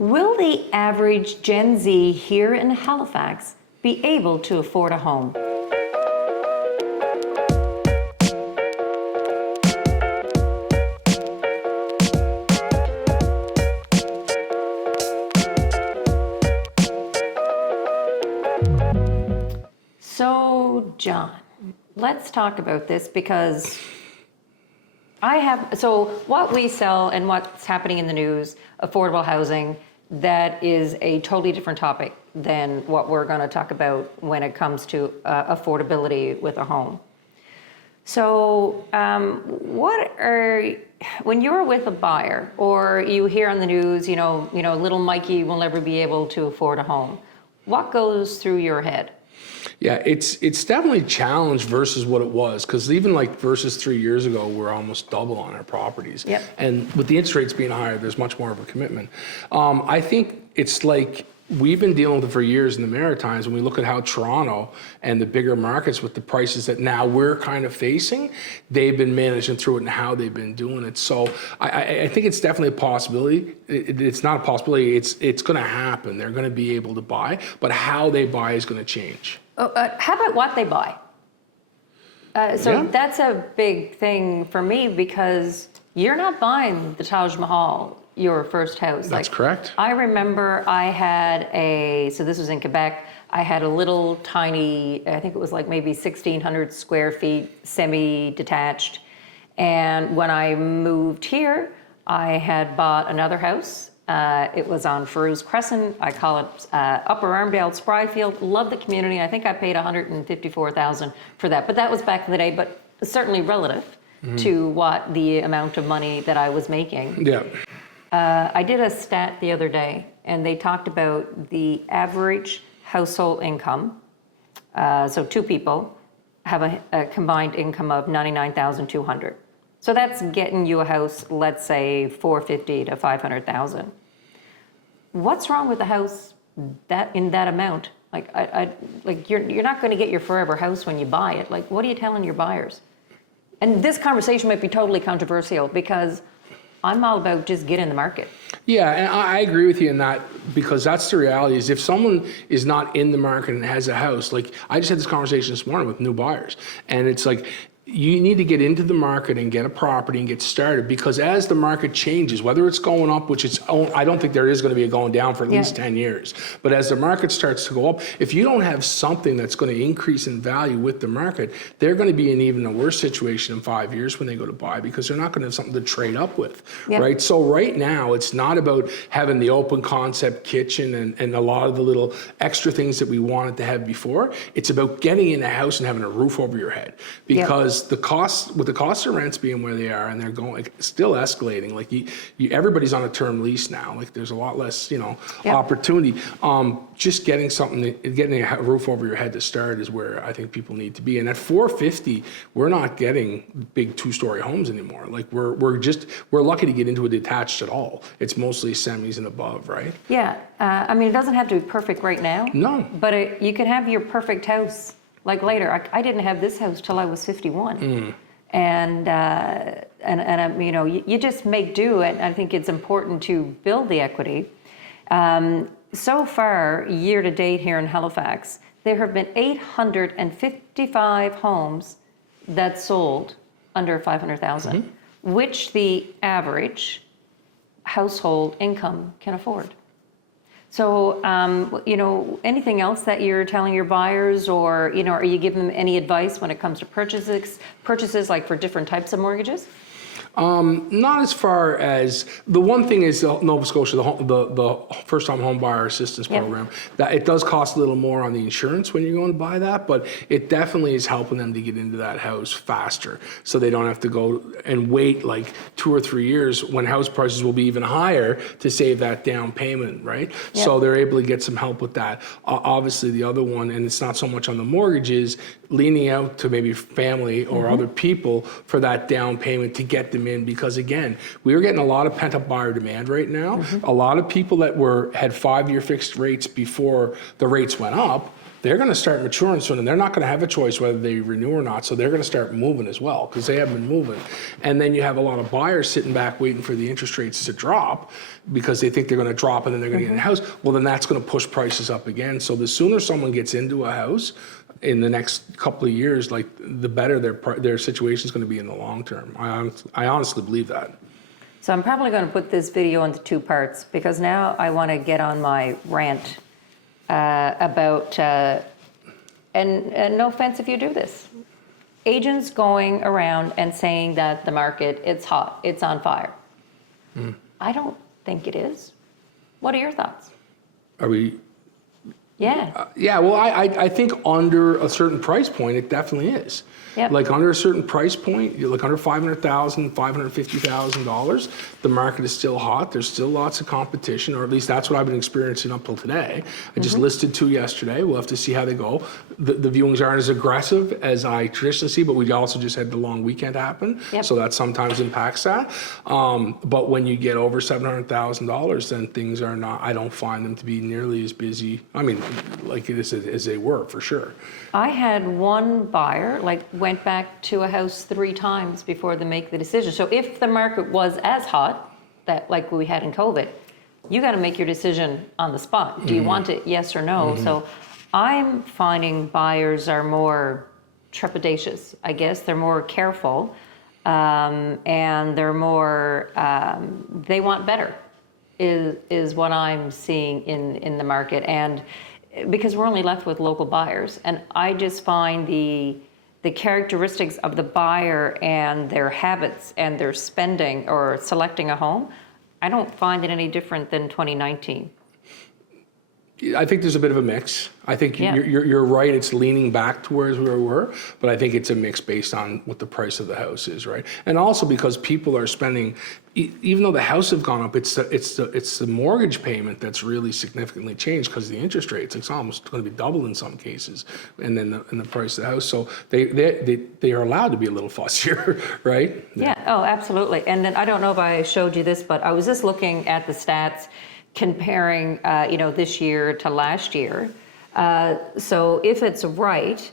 Will the average Gen Z here in Halifax be able to afford a home? So, John, let's talk about this because what we sell and what's happening in the news, affordable housing, that is a totally different topic than what we're going to talk about when it comes to affordability with a home. So when you're with a buyer or you hear on the news, little Mikey will never be able to afford a home, what goes through your head? Yeah, it's definitely challenged versus what it was, because even versus 3 years ago, we're almost double on our properties. Yep. And with the interest rates being higher, there's much more of a commitment. I think it's we've been dealing with it for years in the Maritimes. When we look at how Toronto and the bigger markets with the prices that now we're kind of facing, they've been managing through it and how they've been doing it. So I think it's definitely a possibility. It's not a possibility, it's gonna happen. They're gonna be able to buy, but how they buy is gonna change. How about what they buy? That's a big thing for me, because you're not buying the Taj Mahal, your first house. That's correct. I remember I had so this was in Quebec, I had a little tiny, I think it was maybe 1,600 square feet, semi-detached. And when I moved here, I had bought another house. It was on Ferus Crescent. I call it Upper Armdale, Spryfield. Love the community. I think I paid $154,000 for that. But that was back in the day, but certainly relative to what the amount of money that I was making. Yeah. I did a stat the other day, and they talked about the average household income. So two people have a combined income of $99,200. So that's getting you a house, let's say $450,000 to $500,000. What's wrong with the house in that amount? You're not going to get your forever house when you buy it. What are you telling your buyers? And this conversation might be totally controversial, because I'm all about just get in the market. Yeah, and I agree with you in that, because that's the reality. Is if someone is not in the market and has a house, I just had this conversation this morning with new buyers, and it's you need to get into the market and get a property and get started, because as the market changes, whether it's going up, which I don't think there is going to be a going down for at least 10 years, but as the market starts to go up, if you don't have something that's going to increase in value with the market, they're going to be in even a worse situation in 5 years when they go to buy, because they're not going to have something to trade up with, right? So right now, it's not about having the open concept kitchen and a lot of the little extra things that we wanted to have before. It's about getting in a house and having a roof over your head, because the cost of rents being where they are, and they're going still escalating. Everybody's on a term lease now. There's a lot less, opportunity. Just getting a roof over your head to start is where I think people need to be. And at $450,000, we're not getting big 2-story homes anymore. We're lucky to get into a detached at all. It's mostly semis and above, right? Yeah, it doesn't have to be perfect right now. No. But you can have your perfect house. Later, I didn't have this house till I was 51, and you just make do. And I think it's important to build the equity. So far, year to date here in Halifax, there have been 855 homes that sold under $500,000, which the average household income can afford. So, anything else that you're telling your buyers, or, are you giving them any advice when it comes to purchases for different types of mortgages? Not as far as, the one thing is Nova Scotia, the first-time home buyer assistance program, that it does cost a little more on the insurance when you're going to buy that, but it definitely is helping them to get into that house faster, so they don't have to go and wait 2 or 3 years when house prices will be even higher to save that down payment, right? Yep. So they're able to get some help with that. Obviously, the other one, and it's not so much on the mortgages, leaning out to maybe family or other people for that down payment to get them in, because again, we are getting a lot of pent-up buyer demand right now. A lot of people that had 5-year fixed rates before the rates went up they're going to start maturing soon, and they're not going to have a choice whether they renew or not. So they're going to start moving as well because they haven't been moving. And then you have a lot of buyers sitting back waiting for the interest rates to drop because they think they're going to drop and then they're going to get in a house. Well, then that's going to push prices up again. So the sooner someone gets into a house in the next couple of years, like the better their situation is going to be in the long term. I honestly believe that. So I'm probably going to put this video into 2 parts because now I want to get on my rant about, and no offense if you do this, agents going around and saying that the market, it's hot, it's on fire. I don't think it is. What are your thoughts? Are we? Yeah. Yeah, well, I think under a certain price point, it definitely is. Yep. Like under a certain price point, like under $500,000, $550,000, the market is still hot. There's still lots of competition, or at least that's what I've been experiencing up till today. I just listed 2 yesterday. We'll have to see how they go. The viewings aren't as aggressive as I traditionally see, but we also just had the long weekend happen, Yep. so that sometimes impacts that. But when you get over $700,000, then things are not. I don't find them to be nearly as busy. I mean, like it is as they were for sure. I had one buyer, went back to a house 3 times before they make the decision. So if the market was as hot, that like we had in COVID, you got to make your decision on the spot. Do you want it, yes or no? So I'm finding buyers are more trepidatious, I guess. They're more careful, and they're more, they want better, is what I'm seeing in the market. And because we're only left with local buyers, and I just find the characteristics of the buyer and their habits and their spending or selecting a home, I don't find it any different than 2019. I think there's a bit of a mix. I think Yeah. you're right. It's leaning back towards where we were, but I think it's a mix based on what the price of the house is, right? And also because people are spending, even though the house have gone up, it's the mortgage payment that's really significantly changed because of the interest rates. It's almost going to be double in some cases, and then the price of the house. So they are allowed to be a little fussier, right? Yeah. Oh, absolutely. And then I don't know if I showed you this, but I was just looking at the stats comparing, this year to last year. So if it's right,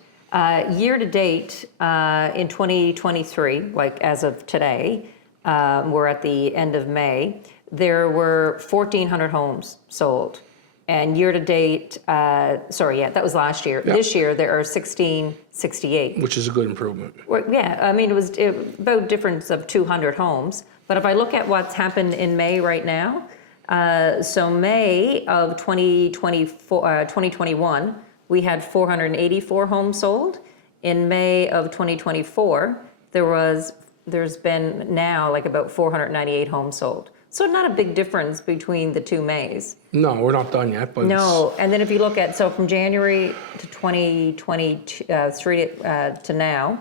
year to date in 2023, like as of today, we're at the end of May, there were 1,400 homes sold. And year to date, that was last year. Yeah. This year, there are 1,668. Which is a good improvement. Well, yeah, I mean, it was about a difference of 200 homes. But if I look at what's happened in May right now, so May of 2021, we had 484 homes sold. In May of 2024, there's been now like about 498 homes sold. So not a big difference between the 2 Mays. No, we're not done yet. But No, and then if you look at, so from January to 2023 to now,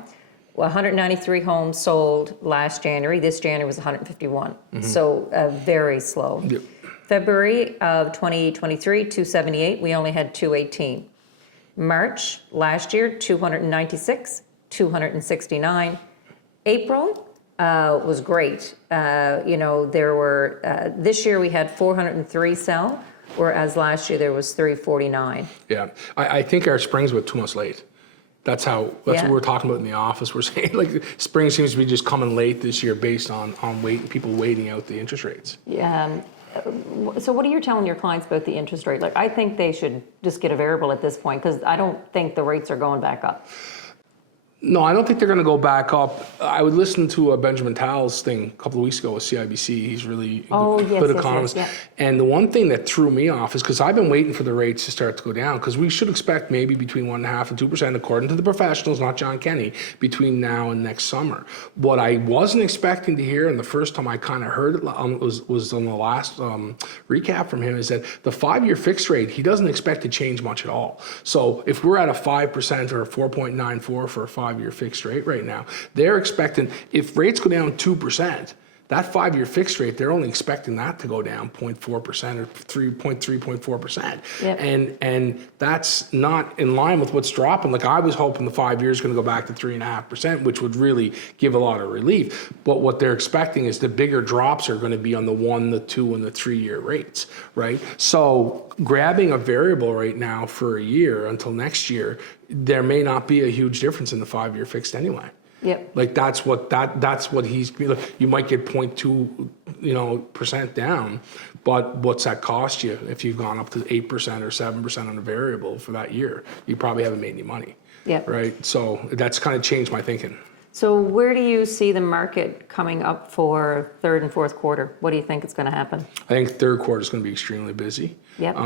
193 homes sold last January. This January was 151. So very slow. Yep. February of 2023, 278. We only had 218. March last year, 296, 269. April was great. There were, this year we had 403 sell, whereas last year there was 349. Yeah, I think our spring's were 2 months late. That's what we're talking about in the office. We're saying like spring seems to be just coming late this year based on people waiting out the interest rates. Yeah. So what are you telling your clients about the interest rate? Like, I think they should just get a variable at this point because I don't think the rates are going back up. No, I don't think they're going to go back up. I would listen to Benjamin Tal's thing a couple of weeks ago with CIBC. He's really good economist. Yes. And the one thing that threw me off is because I've been waiting for the rates to start to go down because we should expect maybe between 1.5% and 2%, according to the professionals, not John Kenny, between now and next summer. What I wasn't expecting to hear, and the first time I kind of heard it was on the last recap from him, is that the 5-year fixed rate, he doesn't expect to change much at all. So if we're at a 5% or a 4.94 for a 5-year fixed rate right now, they're expecting if rates go down 2%, That 5-year fixed rate, they're only expecting that to go down 0.4% or 3.4%. Yep. And that's not in line with what's dropping. Like I was hoping the 5 years is going to go back to 3.5%, which would really give a lot of relief. But what they're expecting is the bigger drops are going to be on the 1, the 2, and the 3-year rates, right? So grabbing a variable right now for a year until next year, there may not be a huge difference in the 5-year fixed anyway. Yep. Like that's what he's, you might get 0.2, percent down, but what's that cost you if you've gone up to 8% or 7% on a variable for that year? You probably haven't made any money. Yep. Right. So that's kind of changed my thinking. So where do you see the market coming up for third and fourth quarter? What do you think is going to happen? I think third quarter is going to be extremely busy. Yep.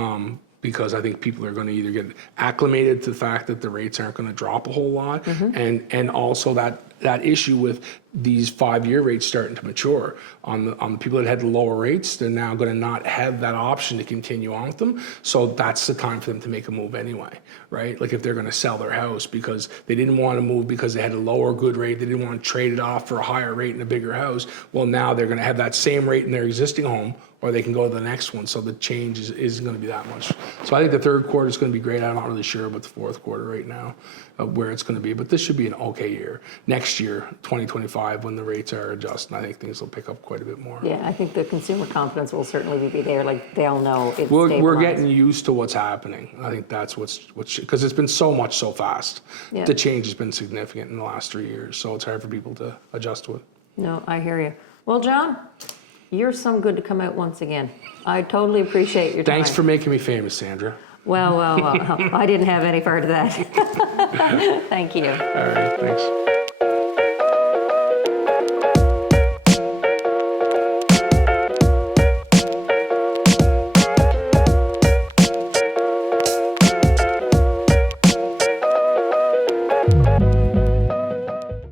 Because I think people are going to either get acclimated to the fact that the rates aren't going to drop a whole lot, and also that issue with these 5-year rates starting to mature on the people that had the lower rates, they're now going to not have that option to continue on with them. So that's the time for them to make a move anyway, right? Like if they're going to sell their house because they didn't want to move because they had a lower good rate, they didn't want to trade it off for a higher rate in a bigger house. Well, now they're going to have that same rate in their existing home, or they can go to the next one. So the change isn't going to be that much. So I think the third quarter is going to be great. I'm not really sure about the fourth quarter right now, where it's going to be, but this should be an okay year. Next year, 2025, when the rates are adjusted, I think things will pick up quite a bit more. Yeah, I think the consumer confidence will certainly be there. Like they'll know it's We're stabilized. getting used to what's happening. I think that's what's because it's been so fast. Yeah. The change has been significant in the last 3 years, so it's hard for people to adjust to it. No, I hear you. Well, John, you're some good to come out once again. I totally appreciate your time. Thanks for making me famous, Sandra. Well, I didn't have any part of that. Thank you. All right, thanks.